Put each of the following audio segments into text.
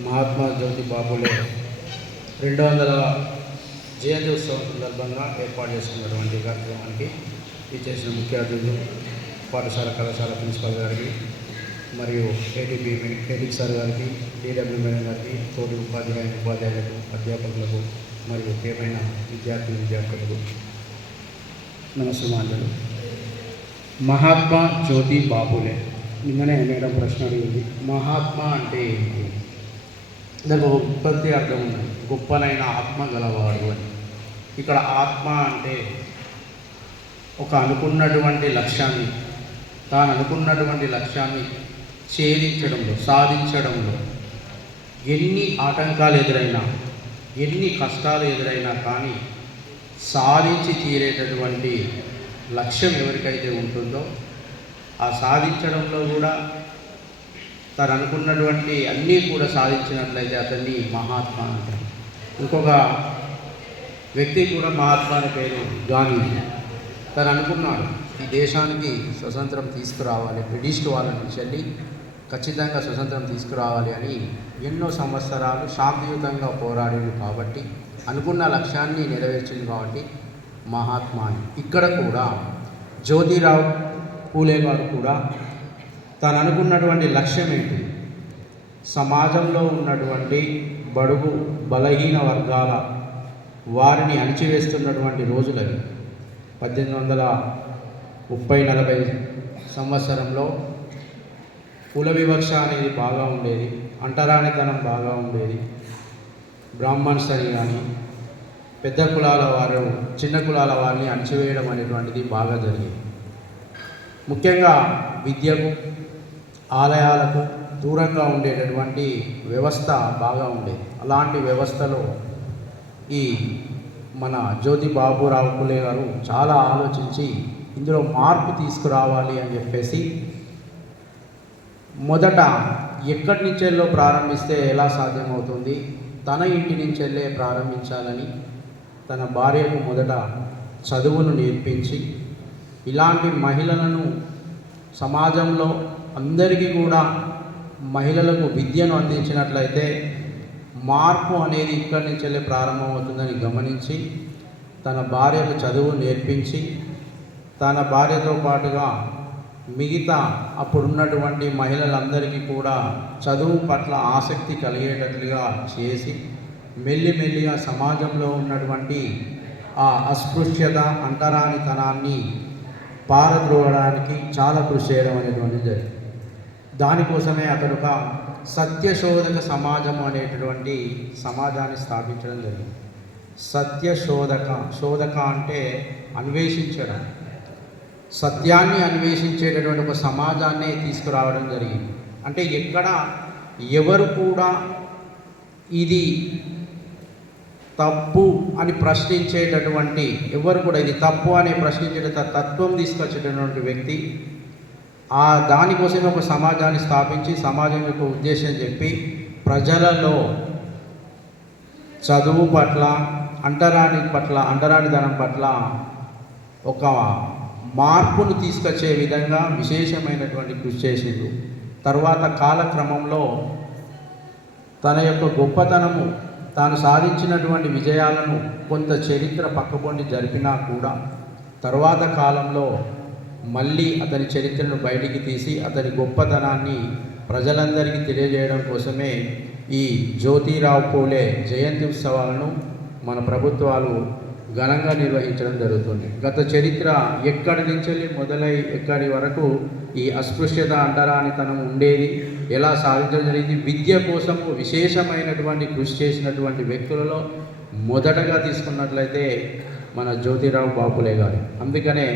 మహాత్మా జ్యోతి బాపులే 200వ జయంతి ఉత్సవం సందర్భంగా ఏర్పాటు చేసుకున్నటువంటి కార్యక్రమానికి ఇచ్చేసిన ముఖ్య అతిథులు పాఠశాల కళాశాల ప్రిన్సిపల్ గారికి మరియు ఏటీపీ ఎడిక్ సార్ గారికి డిడబ్ల్యూ మేడం గారికి తోటి ఉపాధ్యాయులకు అధ్యాపకులకు మరియు ఏమైనా విద్యార్థులకు నమస్కారాలు. మహాత్మా జ్యోతి బాపులే నిన్ననే మేడం ప్రశ్న అడిగింది, మహాత్మా అంటే ఏంటి? దానికి ఒక ఉత్పత్తి అర్థం ఉంది, గొప్పనైన ఆత్మ గలవాడు అని. ఇక్కడ ఆత్మ అంటే ఒక అనుకున్నటువంటి లక్ష్యాన్ని, తాను అనుకున్నటువంటి లక్ష్యాన్ని ఛేదించడంలో, సాధించడంలో ఎన్ని ఆటంకాలు ఎదురైనా, ఎన్ని కష్టాలు ఎదురైనా కానీ సాధించి తీరేటటువంటి లక్ష్యం ఎవరికైతే ఉంటుందో ఆ సాధించడంలో కూడా తను అనుకున్నటువంటి అన్నీ కూడా సాధించినట్లయితే అతన్ని మహాత్మా అంటారు. ఇంకొక వ్యక్తి కూడా మహాత్మా అనే పేరు గాంధీ. తను అనుకున్నాడు ఈ దేశానికి స్వతంత్రం తీసుకురావాలి, బ్రిటిష్ వాళ్ళ నుంచి వెళ్ళి ఖచ్చితంగా స్వతంత్రం తీసుకురావాలి అని ఎన్నో సంవత్సరాలు శాంతియుతంగా పోరాడింది కాబట్టి, అనుకున్న లక్ష్యాన్ని నెరవేర్చింది కాబట్టి మహాత్మా అని. ఇక్కడ కూడా జ్యోతిరావు పూలే గారు కూడా తను అనుకున్నటువంటి లక్ష్యం ఏంటి? సమాజంలో ఉన్నటువంటి బడుగు బలహీన వర్గాల వారిని అణిచివేస్తున్నటువంటి రోజులవి. 1830-40 సంవత్సరంలో కుల వివక్ష అనేది బాగా ఉండేది, అంటరానితనం బాగా ఉండేది. బ్రాహ్మణ్స్ అని కానీ పెద్ద కులాల వారు చిన్న కులాల వారిని అణచివేయడం అనేటువంటిది బాగా జరిగేది. ముఖ్యంగా విద్యకు, ఆలయాలకు దూరంగా ఉండేటటువంటి వ్యవస్థ బాగా ఉండేది. అలాంటి వ్యవస్థలో ఈ మన జ్యోతి బాబురావు పూలే గారు చాలా ఆలోచించి ఇందులో మార్పు తీసుకురావాలి అని చెప్పేసి మొదట ఎక్కడి నుంచెల్లో ప్రారంభిస్తే ఎలా సాధ్యమవుతుంది, తన ఇంటి నుంచెల్లే ప్రారంభించాలని తన భార్యకు మొదట చదువును నేర్పించి, ఇలాంటి మహిళలను సమాజంలో అందరికీ కూడా మహిళలకు విద్యను అందించినట్లయితే మార్పు అనేది ఇక్కడి నుంచెల్లే ప్రారంభమవుతుందని గమనించి తన భార్యకు చదువు నేర్పించి, తన భార్యతో పాటుగా మిగతా అప్పుడున్నటువంటి మహిళలందరికీ కూడా చదువు పట్ల ఆసక్తి కలిగేటట్లుగా చేసి మెల్లిమెల్లిగా సమాజంలో ఉన్నటువంటి ఆ అస్పృశ్యత, అంటరానితనాన్ని పారద్రోవడానికి చాలా కృషి చేయడం అనేటువంటిది జరిగింది. దానికోసమే అతడు ఒక సత్యశోధక సమాజం అనేటటువంటి సమాజాన్ని స్థాపించడం జరిగింది. శోధక అంటే అన్వేషించడం, సత్యాన్ని అన్వేషించేటటువంటి ఒక సమాజాన్ని తీసుకురావడం జరిగింది. అంటే ఎక్కడ ఎవరు కూడా ఇది తప్పు అని ప్రశ్నించేటటువంటి, ఎవరు కూడా ఇది తప్పు అని ప్రశ్నించే తత్వం తీసుకొచ్చేటటువంటి వ్యక్తి, ఆ దానికోసమే ఒక సమాజాన్ని స్థాపించి సమాజం యొక్క ఉద్దేశం చెప్పి ప్రజలలో చదువు పట్ల, అంటరానితనం పట్ల ఒక మార్పును తీసుకొచ్చే విధంగా విశేషమైనటువంటి కృషి చేసిండు. తర్వాత కాలక్రమంలో తన యొక్క గొప్పతనము, తాను సాధించినటువంటి విజయాలను కొంత చరిత్ర పక్కపొంటి జరిపినా కూడా తర్వాత కాలంలో మళ్ళీ అతని చరిత్రను బయటికి తీసి అతని గొప్పతనాన్ని ప్రజలందరికీ తెలియజేయడం కోసమే ఈ జ్యోతిరావు పూలే జయంతి ఉత్సవాలను మన ప్రభుత్వాలు ఘనంగా నిర్వహించడం జరుగుతుంది. గత చరిత్ర ఎక్కడి నుంచి మొదలై ఎక్కడి వరకు ఈ అస్పృశ్యత, అంటరానితనం ఉండేది, ఎలా సాధించడం జరిగింది, విద్య కోసము విశేషమైనటువంటి కృషి చేసినటువంటి వ్యక్తులలో మొదటగా తీసుకున్నట్లయితే మన జ్యోతిరావు బాపులే గారు. అందుకనే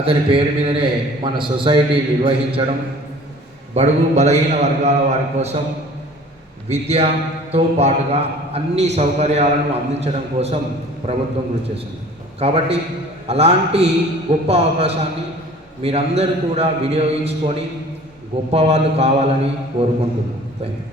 అతని పేరు మీదనే మన సొసైటీ నిర్వహించడం, బడుగు బలహీన వర్గాల వారి కోసం విద్యతో పాటుగా అన్ని సౌకర్యాలను అందించడం కోసం ప్రభుత్వం కృషి చేస్తుంది. కాబట్టి అలాంటి గొప్ప అవకాశాన్ని మీరందరూ కూడా వినియోగించుకొని గొప్పవాళ్ళు కావాలని కోరుకుంటున్నాను. Thank you.